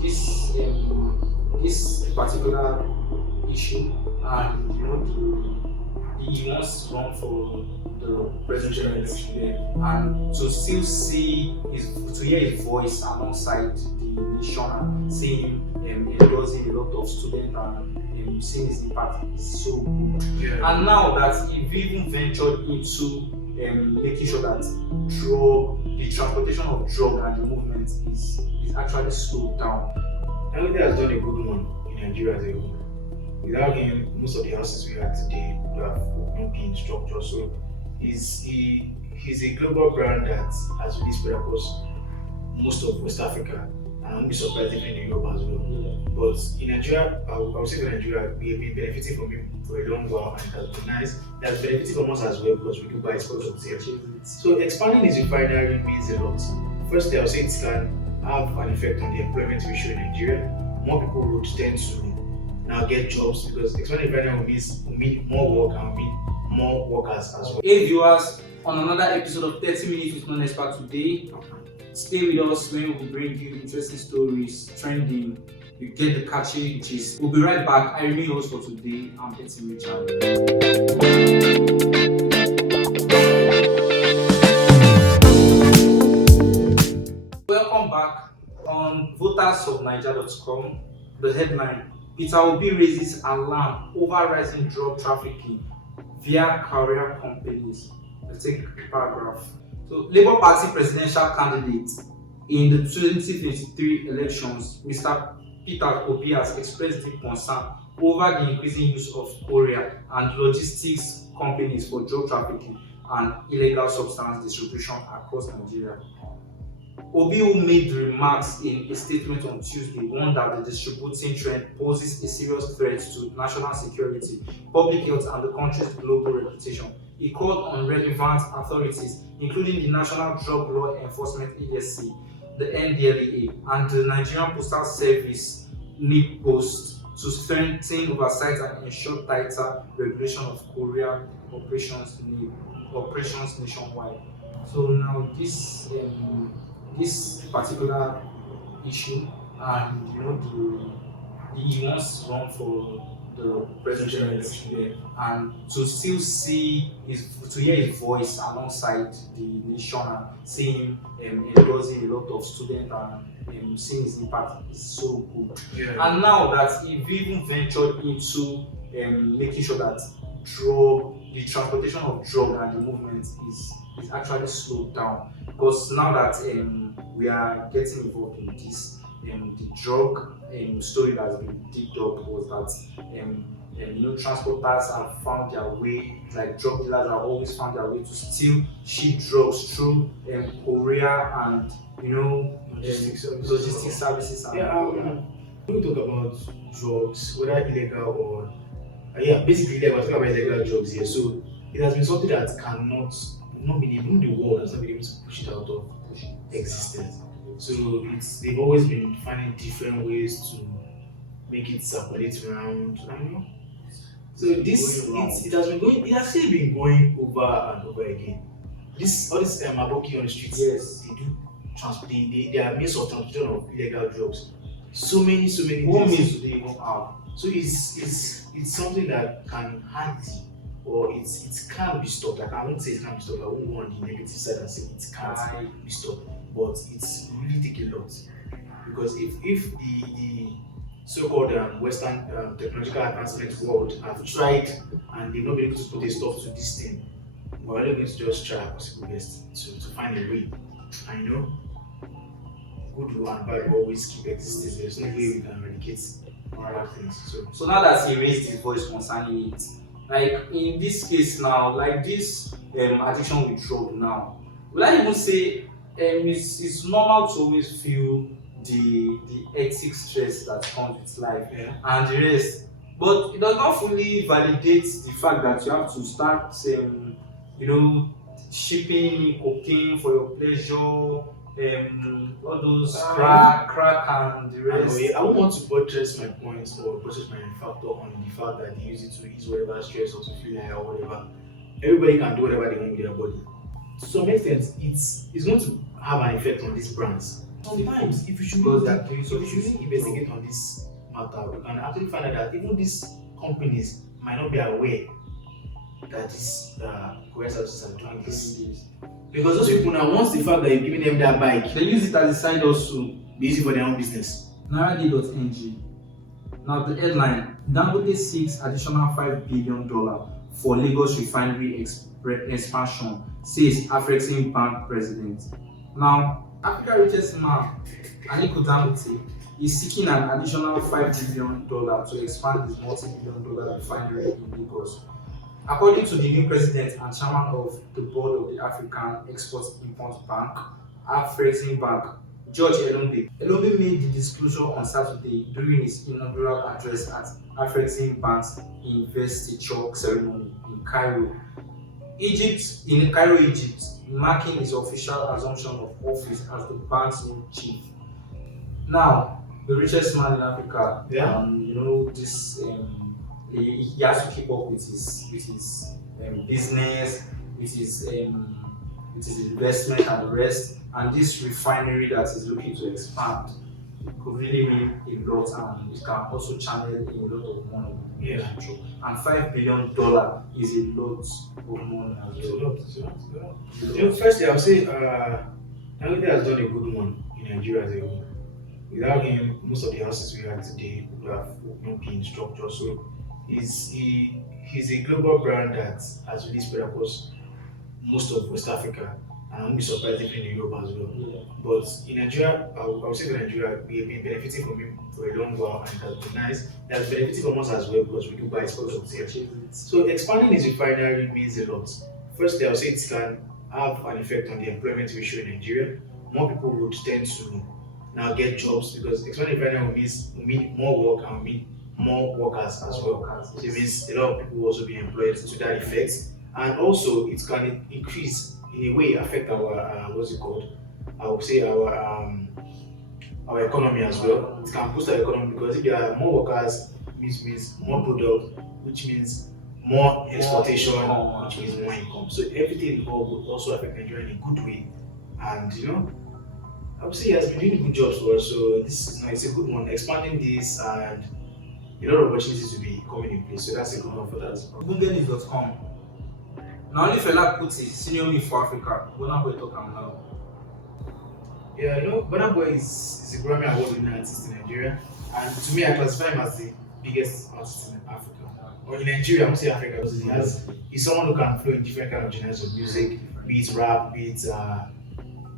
this particular issue, and he wants to run for the presidential election there, and to still to hear his voice alongside the nation and seeing him endorsing a lot of students and seeing his impact is so good. Yeah. And now that he even ventured into making sure that the transportation of drug and the movement is actually slowed down. Dangote has done a good one in Nigeria as a whole. Without him, most of the houses we have today would have not been structured. So he's a global brand that has really spread across most of West Africa, and I won't be surprised if in Europe as well. But in Nigeria, I would say for Nigeria, we have been benefiting from him for a long while, and it has been nice. It has benefited from us as well because we do buy his products here. So expanding his refinery means a lot. Firstly, I would say it can have an effect on the employment ratio in Nigeria. More people would tend to now get jobs because expanding refinery will mean more work and will mean more workers as well. Hey viewers, on another episode of 30 Minutes with Non-Expert today, stay with us when we bring you interesting stories, trending, you get the catchy gist. We'll be right back. I remain host for today. I'm Petit Richard. Welcome back. On votersofniger.com, the headline: Peter Obi raises alarm over rising drug trafficking via career companies. Let's take the paragraph. So, Labour Party presidential candidate in the 2023 elections, Mr. Peter Obi has expressed deep concern over the increasing use of courier and logistics companies for drug trafficking and illegal substance distribution across Nigeria. Obi, who made remarks in a statement on Tuesday, warned that the distributing trend poses a serious threat to national security, public health, and the country's global reputation. He called on relevant authorities, including the National Drug Law Enforcement Agency, the NDLEA, and the Nigerian Postal Service (NIPOST), to strengthen oversight and ensure tighter regulation of courier operations nationwide. So now this particular issue, and he wants to run for the presidential election there, and to still to hear his voice alongside the nation and seeing him endorsing a lot of students and seeing his impact is so good. Yeah. And now that he even ventured into making sure that the transportation of drug and the movement is actually slowed down, because now that we are getting involved in this, the drug story that has been digged up was that transporters have found their way, like drug dealers have always found their way to still ship drugs through courier and logistic services. And, when we talk about drugs, whether illegal or basically illegal, we're talking about illegal drugs here. So it has been something that not been able, the world has not been able to push it out of existence. So they've always been finding different ways to make it circulate around. So it has still been going over and over again. All this aboki on the streets, yes, they are means of transportation of illegal drugs. So many what things. means do they even have? So it's something that can hardly, or it can't be stopped. I won't say it can't be stopped. I won't go on the negative side and say it can't be stopped. But it's really take a lot, because if the so-called Western technological advancement world have tried and they've not been able to put a stop to this thing, we're only going to just try our possible best to find a way. And good and bad will always keep existing. There's no way we can eradicate bad things. So now that he raised his voice concerning it, like in this case now, like this addiction with drug now, will I even say it's normal to always feel the ethic stress that comes with life and the rest, but it does not fully validate the fact that you have to start shipping cocaine for your pleasure, all those crack and the rest. I don't want to buttress my points or buttress my factor on the fact that they use it to ease whatever stress or to feel like or whatever. Everybody can do whatever they want with their body. To some extent, it's going to have an effect on these brands. Sometimes, if you should because they are really, doing if you should something. really investigate on this matter, we can actually find out that even these companies might not be aware that these courier services are doing this. Because those people now, once the fact that you're giving them that bike, They use it as a side hustle. be easy for their own business. Naira.ng. Now the headline: Dangote seeks additional $5 billion for Lagos refinery expansion, says Afrexim Bank president. Now, Africa's richest man, Aliko Dangote, is seeking an additional $5 billion to expand his multi-billion-dollar refinery in Lagos. According to the new president and chairman of the board of the African Export-Import Bank, Afrexim Bank, George Elombe made the disclosure on Saturday during his inaugural address at Afrexim Bank's investiture ceremony in Cairo, Egypt, marking his official assumption of office as the bank's new chief. Now, the richest man in Africa, this he has to keep up with his business, with his investment and the rest. And this refinery that is looking to expand, it could really mean a lot, and it can also channel in a lot of money. Yeah. And $5 billion is a lot of money as well. It's a lot. Firstly, I'll say Dangote has done a good one in Nigeria as a whole. Without him, most of the houses we have today would have not been structured. So he's a global brand that has really spread across most of West Africa. And I won't be surprised if in Europe as well. Yeah. But in Nigeria, I would say for Nigeria, we have been benefiting from him for a long while, and it has been nice. It has benefited from us as well because we do buy his products here. So expanding his refinery means a lot. Firstly, I would say it can have an effect on the employment ratio in Nigeria. More people would tend to now get jobs because expanding refinery will mean more work and will mean more workers as well. So it means a lot of people will also be employed to that effect. And also, it can increase, in a way, affect our I would say our economy as well. It can boost our economy because if there are more workers, which means more product, which means more exportation, which means more income. So everything will also affect Nigeria in a good way. And I would say he has been doing good jobs for us. So this is it's a good one. Expanding this and a lot of opportunities will be coming in place. So that's a good one for that. Binge-watching. Now only Fela Kuti, senior me for Africa. Burna boy talk am now. Yeah, Burna Boy is a Grammy Award winning artist in Nigeria, and to me, I classify him as the biggest artist in Africa. Or in Nigeria, I would say Africa because he's someone who can flow in different kind of genres of music, be it rap, be it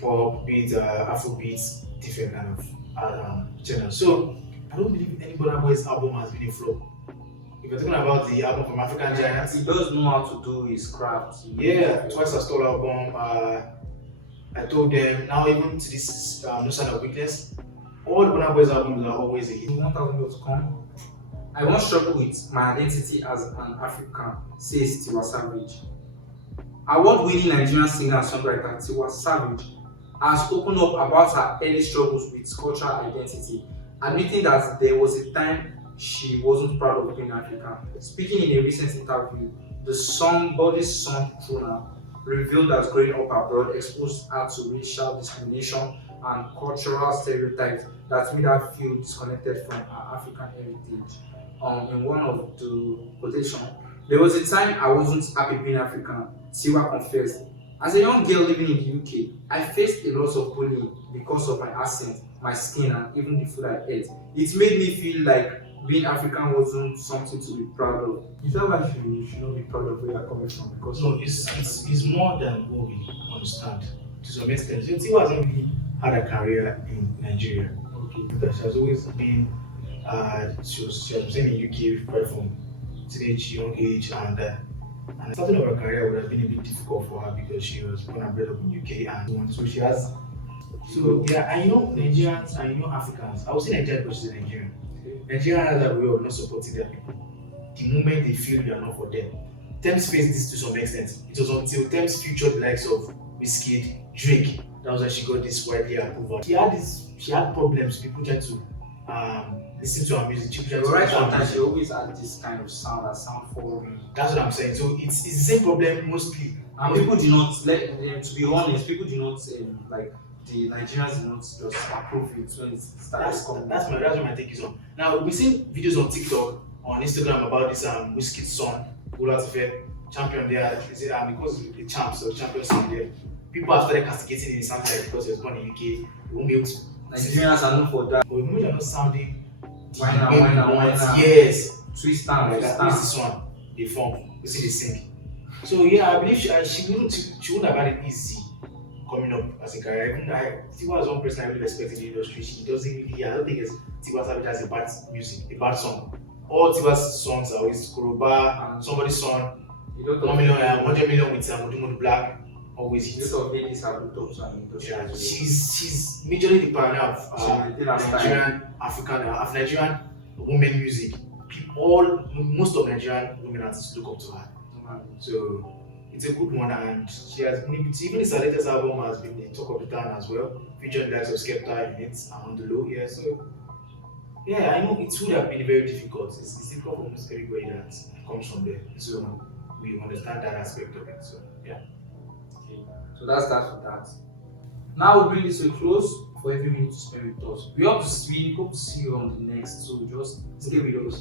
pop, be it Afrobeats, different kind of genres. So I don't believe any Burna Boy's album has been a flop. If you're talking about the album from African Giants, he does know how to do his craft. Yeah, Twice I Stole album. I told them now even to this No Sign of Weakness, all the Burna Boy's albums are always a hit. 1000.com. I won't struggle with my identity as an African, says Tiwa Savage. Award-winning Nigerian singer and songwriter Tiwa Savage has opened up about her early struggles with cultural identity, admitting that there was a time she wasn't proud of being African. Speaking in a recent interview, the Somebody's Son Burna revealed that growing up abroad exposed her to racial discrimination and cultural stereotypes that made her feel disconnected from her African heritage. In one of the quotations, there was a time I wasn't happy being African, Tiwa confessed. As a young girl living in the UK, I faced a lot of bullying because of my accent, my skin, and even the food I ate. It made me feel like being African wasn't something to be proud of. Is that why you should not be proud of where you're coming from? Because no, it's more than what we understand to some extent. So Tiwa hasn't really had a career in Nigeria. okay, Because she has always been she was in the UK right from teenage young age, and starting of her career would have been a bit difficult for her because she was born and bred up in UK, and so she has and Nigerians and Africans. I would say Nigeria because she's a Nigerian. Nigerians have a way of not supporting their people. The moment they feel you are not for them. Thames faced this to some extent. It was until Thames featured the likes of Wizkid, Drake, that was when she got this widely approval. She had problems. People tried to listen to her music. Sometimes she always had this kind of sound, that sound foreign. That's what I'm saying. So it's the same problem mostly. And people do not, to be honest, people do not the Nigerians did not just approve it when it started That's coming. that's what my take is on. Now we've seen videos on TikTok, on Instagram about this Whiskey son, Burna champion there. Is it because the champs or champion son there? People have started castigating in something like because he was born in UK, he won't be able to. Nigerians are known for that. But we are not sounding Why not? Yes. Twist and Like twist that. Who is and. this one? They form. We see they sing. So yeah, I believe she wouldn't have had it easy coming up as a career. Even Tiwa is one person I really respect in the industry. She doesn't really. I don't think Tiwa Savage has a bad music, a bad song. All Tiwa's songs are always Koroba, somebody's song, You don't 1 million, 100 million with Modumo Black, always hits. A lot of ladies have looked up to her in the industry Yeah, as well. she's majorly the pioneer of She did her style. Nigerian women music. Most of Nigerian women artists look up to her. So it's a good one, and she has been even his latest album has been the talk of the town as well, featuring the likes of Skepta in it and on the low. Yeah, so yeah, I know it would have been very difficult. It's difficult for almost everybody that comes from there. So we understand that aspect of it. So yeah. Okay. So that's that for that. Now we bring this to a close for every minute to spend with us. We hope to see you on the next. So just stay with us.